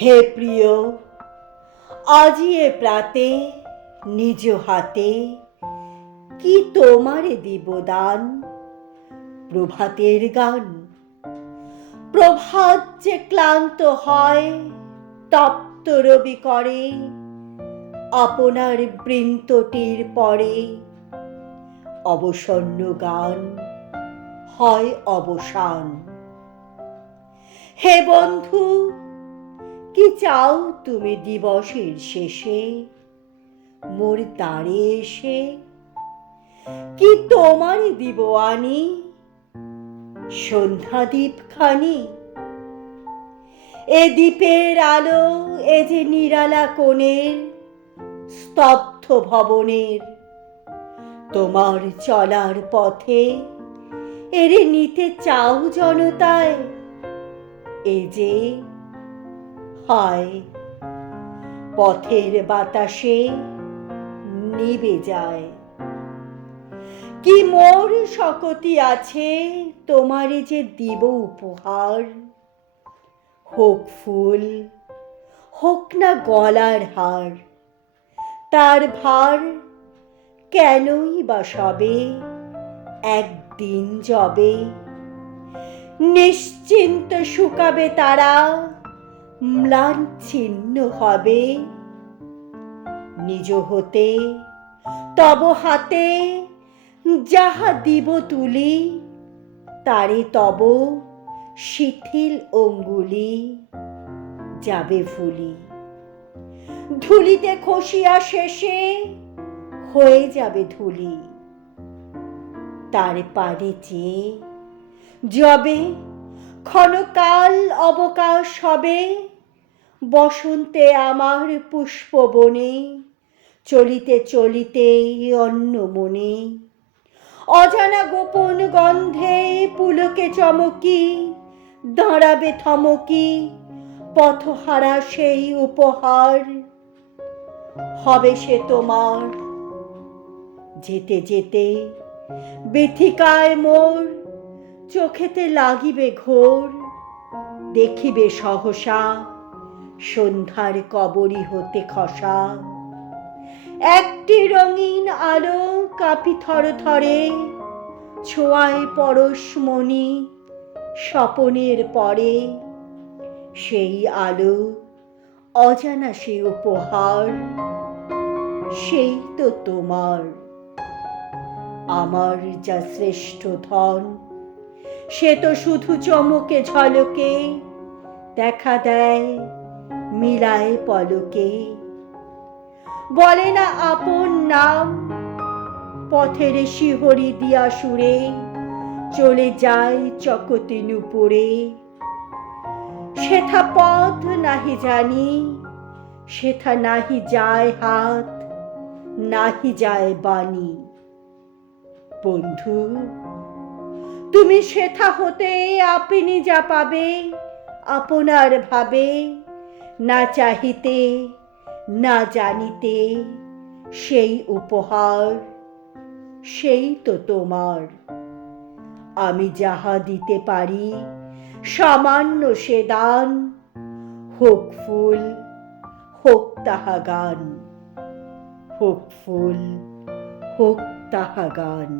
হে প্রিয়, আজি এ প্রাতে নিজ হাতে কি তোমারে দিব দান? প্রভাতের গান। প্রভাত যে ক্লান্ত হয়, তপ্ত রবি করে, আপনার বৃন্তটির পরে অবসন্ন গান। হয় অবসান। হে বন্ধু, কি চাও তুমি দিবসের শেষে? মোর দ্বারে এসে কি তোমারই দিব আনি? সন্ধ্যা দ্বীপ খানি এ দ্বীপের আলো, এ যে নিরালা কোণের স্তব্ধ ভবনের, তোমার চলার পথে এরে নিতে চাও জনতায়? এ যে হয়, পথের বাতাসে নিবে যায়। কি মোর শকতি আছে তোমারে যে দিব উপহার? হোক ফুল, হোক না গলার হার, তার ভার কেনই বা সবে? একদিন যবে নিশ্চিন্ত শুকাবে তারা, ম্লান ছিন্ন হবে। নিজ হতে, তব হাতে যাহা দিব তুলি, তারে তব শিথিল অঙ্গুলি যাবে ফুলি। ধুলিতে খসিয়া শেষে হয়ে যাবে ধুলি। তার পারে চেয়ে যবে ক্ষণকাল অবকাশ হবে, বসন্তে আমার পুষ্পবনে চলিতে চলিতে অন্য মনে। অজানা গোপন গন্ধে পুলকে চমকি, দাঁড়াবে থমকি, পথহারা সেই উপহার। হবে সে তোমার, যেতে যেতে বেথিকায় মোর, চোখেতে লাগিবে ঘোর। দেখিবে সহসা, সন্ধ্যার কবরী হতে খসা। একটি রঙিন আলো কাপি থরে থরে, ছোঁয়ায় পরশমণি স্বপনের পরে। সেই আলো অজানা সে উপহার, সেই তো তোমার। আমার যা শ্রেষ্ঠ ধন, সে তো শুধু চমকে ঝলকে, দেখা দেয়, মিলায় পলকে। বলে না আপন নাম, পথের শিহরি দিয়া সুরে চলে যায় চকতি নুপুরে সেথা পথ নাহি জানি, সেথা নাহি যায় হাত, নাহি যায় বাণী। বন্ধু, তুমি সেথা হতে আপনি যা পাবে, আপনার ভাবে, না চাহিতে, না জানিতে, সেই উপহার, সেই তো তোমার। আমি যাহা দিতে পারি, সামান্য সে দান, হোক ফুল, হোক তাহা গান, হোক ফুল। হোক তাহা গান।